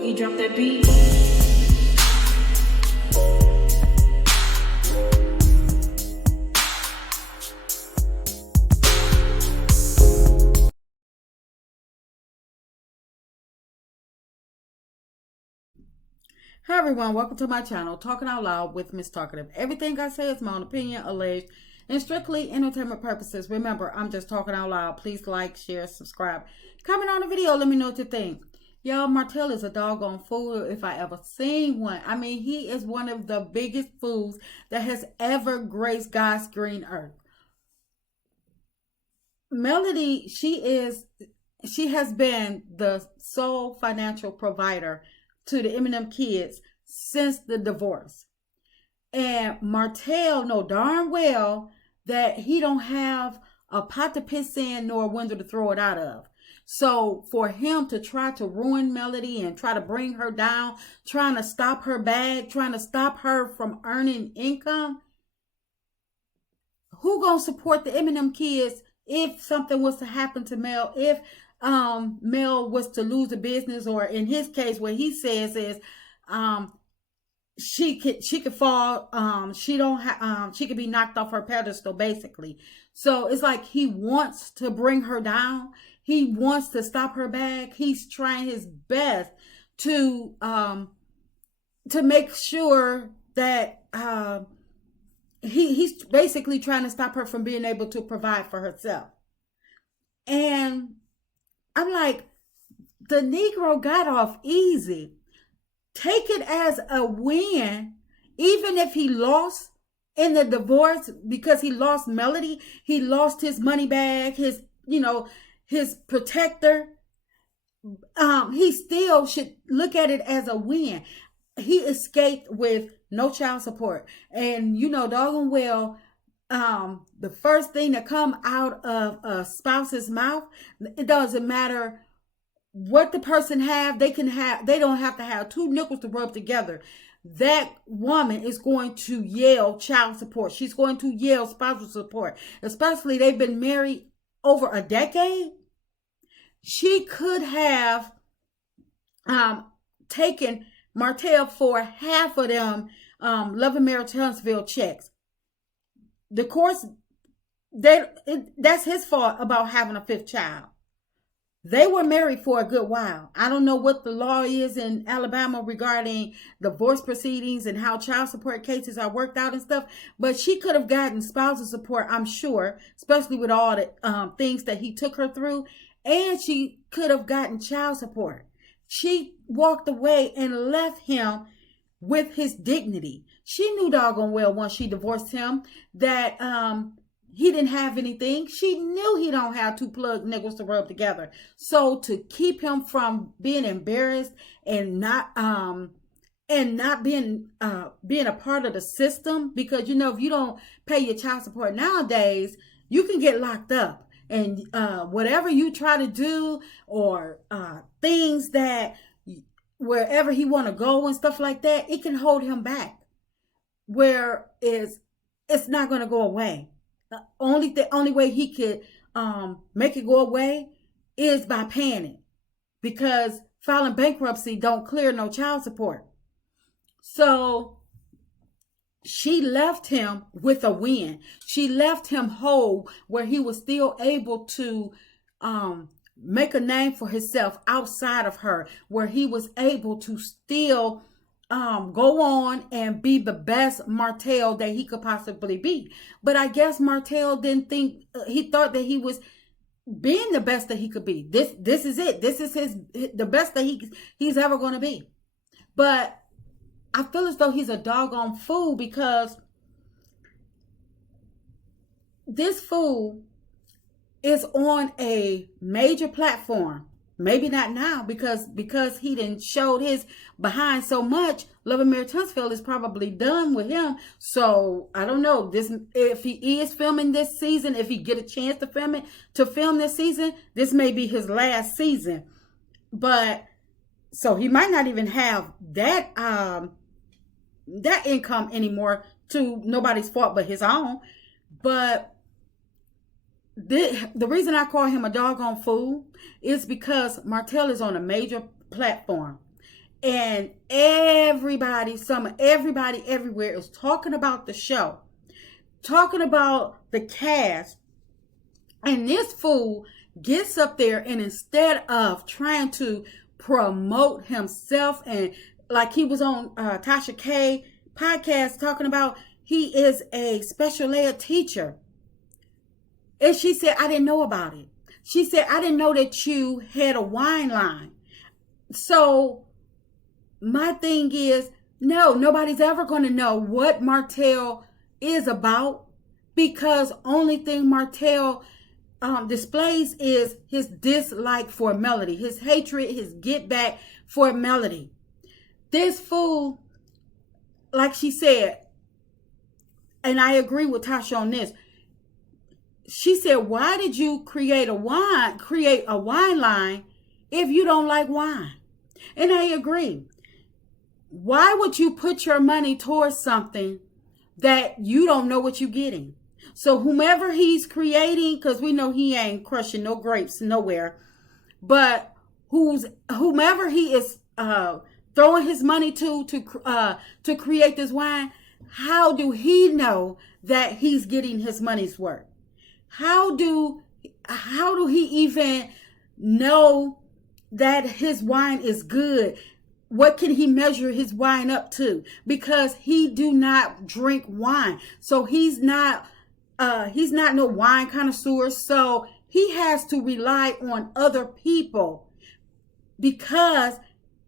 Boogie, drop that beat. Hi everyone, welcome to my channel, Talking Out Loud with Miss Talkative. Everything I say is my own opinion, alleged, and strictly entertainment purposes. Remember, I'm just talking out loud. Please like, share, subscribe, comment on the video. Let me know what you think. Y'all, Martell is a doggone fool if I ever seen one. I mean, he is one of the biggest fools that has ever graced God's green earth. Melody, she has been the sole financial provider to the Eminem kids since the divorce. And Martell know darn well that he don't have a pot to piss in nor a window to throw it out of. So for him to try to ruin Melody and try to bring her down, trying to stop her bag, trying to stop her from earning income, who gonna support the Eminem kids if something was to happen to Mel? If Mel was to lose a business, or in his case, what he says is, she could fall. She could be knocked off her pedestal, basically. So it's like he wants to bring her down. He wants to stop her bag. He's trying his best to make sure that he's basically trying to stop her from being able to provide for herself. And I'm like, the Negro got off easy. Take it as a win, even if he lost in the divorce, because he lost Melody, he lost his money bag, his protector. He still should look at it as a win. He escaped with no child support. And doggone well, the first thing that come out of a spouse's mouth, it doesn't matter what the person have. They don't have to have two nickels to rub together. That woman is going to yell child support. She's going to yell spousal support, especially they've been married over a decade. She could have taken Martell for half of them Love and Marriage Huntsville checks. The course, that's his fault about having a fifth child. They were married for a good while. I don't know what the law is in Alabama regarding divorce proceedings and how child support cases are worked out and stuff, but she could have gotten spousal support, I'm sure, especially with all the things that he took her through, and she could have gotten child support. She walked away and left him with his dignity. She knew doggone well once she divorced him that he didn't have anything. She knew he don't have two plug nickels to rub together. So to keep him from being embarrassed and not being a part of the system, because if you don't pay your child support nowadays, you can get locked up. And whatever you try to do, or things that wherever he want to go and stuff like that, it can hold him back. Whereas it's not going to go away. The only way he could make it go away is by paying it, because filing bankruptcy don't clear no child support. So she left him with a win. She left him whole, where he was still able to make a name for himself outside of her, where he was able to still go on and be the best Martell that he could possibly be. But I guess Martell didn't think, he thought that he was being the best that he could be. This is it. This is the best that he's ever going to be. But I feel as though he's a doggone fool, because this fool is on a major platform. Maybe not now, because he didn't showed his behind so much. Love and Marriage Huntsville is probably done with him. So I don't know if he is filming this season, if he get a chance to film this season, this may be his last season. But so he might not even have that income anymore, to nobody's fault but his own. But the reason I call him a doggone fool is because Martell is on a major platform. And everybody everywhere is talking about the show, talking about the cast. And this fool gets up there, and instead of trying to promote himself, and like he was on Tasha K podcast talking about he is a special ed teacher. And she said, I didn't know about it. She said, I didn't know that you had a wine line. So my thing is, no, nobody's ever going to know what Martell is about, because only thing Martell displays is his dislike for Melody, his hatred, his get back for Melody. This fool, like she said, and I agree with Tasha on this. She said, why did you create a wine line if you don't like wine? And I agree. Why would you put your money towards something that you don't know what you're getting? So whomever he's creating, because we know he ain't crushing no grapes nowhere, but whomever he is throwing his money to create this wine, how do he know that he's getting his money's worth? How do he even know that his wine is good? What can he measure his wine up to? Because he do not drink wine. So he's not no wine connoisseur. So he has to rely on other people because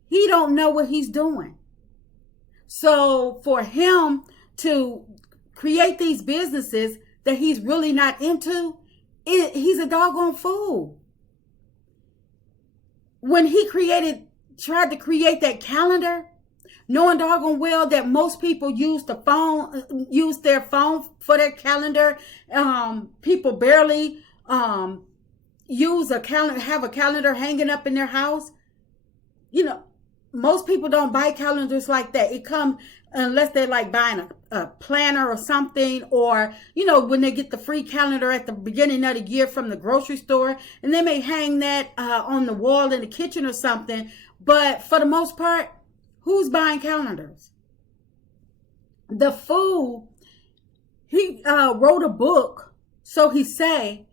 he don't know what he's doing. So for him to create these businesses that he's really not into, he's a doggone fool. When he tried to create that calendar, knowing doggone well that most people use their phone for their calendar. People barely use a calendar, have a calendar hanging up in their house. You know, most people don't buy calendars like that. It comes unless they're like buying a planner or something, or, you know, when they get the free calendar at the beginning of the year from the grocery store, and they may hang that on the wall in the kitchen or something. But for the most part, who's buying calendars? The fool, he wrote a book, so he say,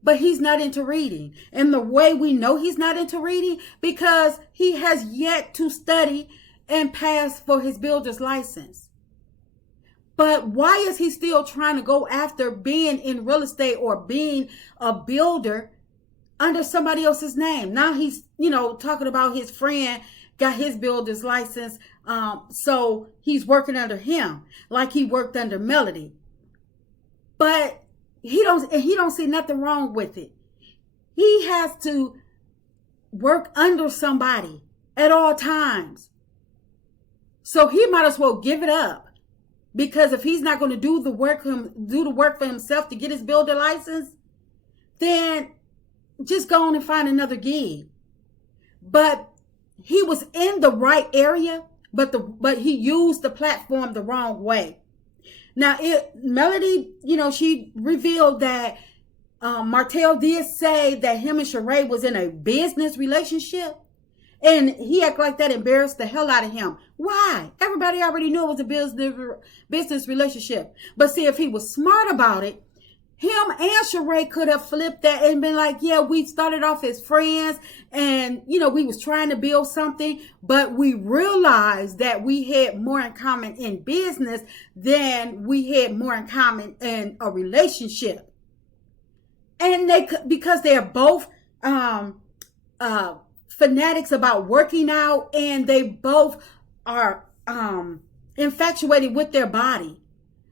but he's not into reading. And the way we know he's not into reading, because he has yet to study and pass for his builder's license. But why is he still trying to go after being in real estate or being a builder under somebody else's name? Now he's, talking about his friend got his builder's license. So he's working under him like he worked under Melody. But he don't see nothing wrong with it. He has to work under somebody at all times. So he might as well give it up, because if he's not going to do the work for himself to get his builder license, then just go on and find another gig. But he was in the right area, but he used the platform the wrong way. Now, Melody, she revealed that Martell did say that him and Sheree was in a business relationship. And he acted like that embarrassed the hell out of him. Why? Everybody already knew it was a business relationship. But see, if he was smart about it, him and Sheree could have flipped that and been like, yeah, we started off as friends and, we was trying to build something, but we realized that we had more in common in business than we had more in common in a relationship. And because they're both fanatics about working out, and they both are infatuated with their body.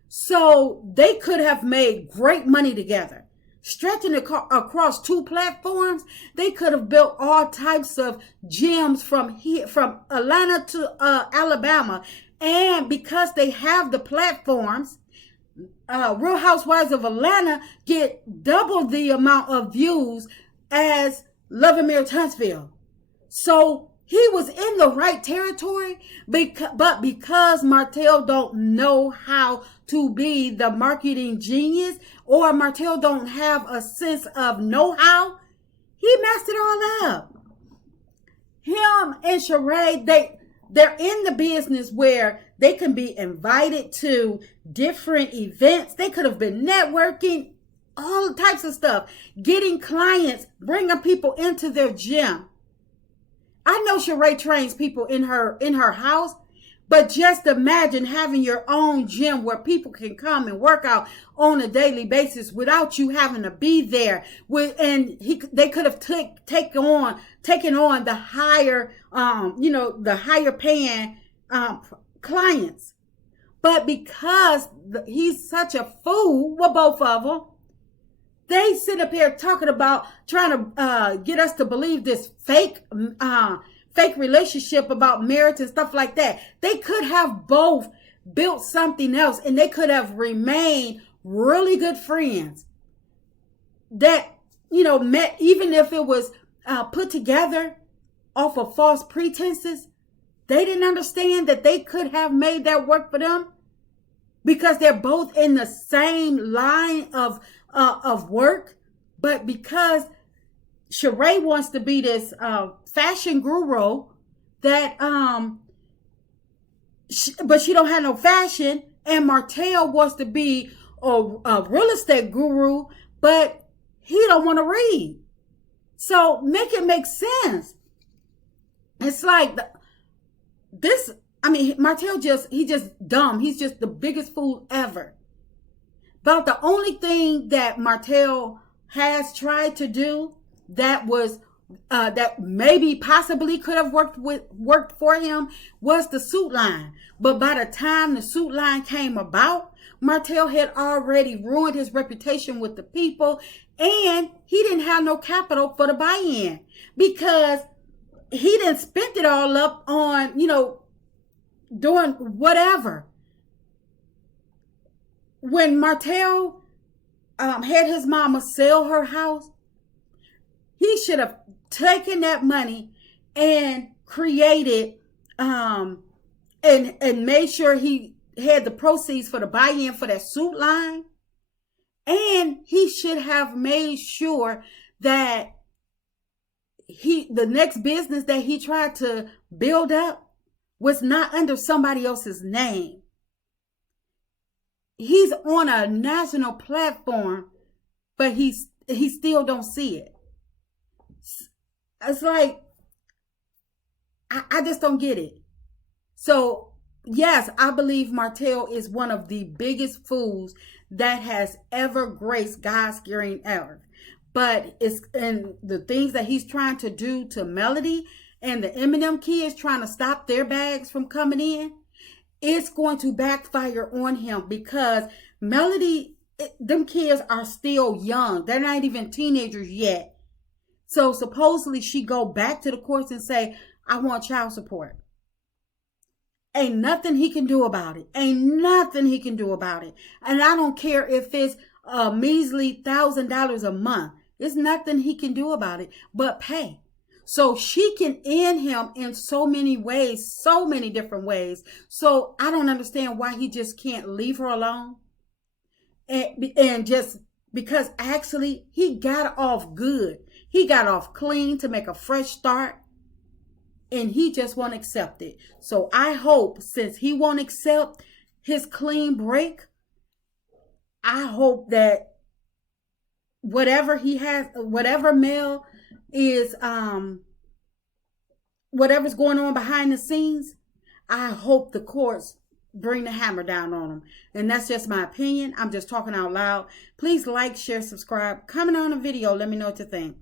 So they could have made great money together. Stretching across two platforms, they could have built all types of gyms from Atlanta to Alabama. And because they have the platforms, Real Housewives of Atlanta get double the amount of views as Love and Marriage Huntsville. So he was in the right territory, but because Martell don't know how to be the marketing genius, or Martell don't have a sense of know-how, he messed it all up. Him and Sheree, they're in the business where they can be invited to different events. They could have been networking, all types of stuff, getting clients, bringing people into their gym. I know Sheree trains people in her house, but just imagine having your own gym where people can come and work out on a daily basis without you having to be there. They could have taken on the higher, the higher paying clients. But because he's such a fool, well, both of them, they sit up here talking about trying to get us to believe this fake relationship about marriage and stuff like that. They could have both built something else, and they could have remained really good friends that, met, even if it was put together off of false pretenses. They didn't understand that they could have made that work for them because they're both in the same line of work. But because Sheree wants to be this fashion guru that but she don't have no fashion, and Martell wants to be a real estate guru, but he don't want to read. So make it make sense. It's like Martell he's just dumb. He's just the biggest fool ever. About the only thing that Martell has tried to do that was that maybe possibly could have worked for him was the suit line. But by the time the suit line came about, Martell had already ruined his reputation with the people, and he didn't have no capital for the buy-in because he didn't spend it all up on, doing whatever. When Martell had his mama sell her house, he should have taken that money and created and made sure he had the proceeds for the buy-in for that suit line. And he should have made sure that the next business that he tried to build up was not under somebody else's name. He's on a national platform, but he still don't see it. It's like, I just don't get it. So, yes, I believe Martell is one of the biggest fools that has ever graced God's green earth. But and the things that he's trying to do to Melody and the Eminem kids, trying to stop their bags from coming in, it's going to backfire on him because Melody, them kids are still young. They're not even teenagers yet. So supposedly she go back to the courts and say, I want child support. Ain't nothing he can do about it. Ain't nothing he can do about it. And I don't care if it's a measly $1,000 a month. There's nothing he can do about it but pay. So she can end him in so many ways, so many different ways. So I don't understand why he just can't leave her alone. And just because actually he got off good. He got off clean to make a fresh start. And he just won't accept it. So I hope, since he won't accept his clean break, I hope that whatever he has, whatever Mel is, whatever's going on behind the scenes, I hope the courts bring the hammer down on him. And that's just my opinion. I'm just talking out loud. Please like, share, subscribe. Comment on the video. Let me know what you think.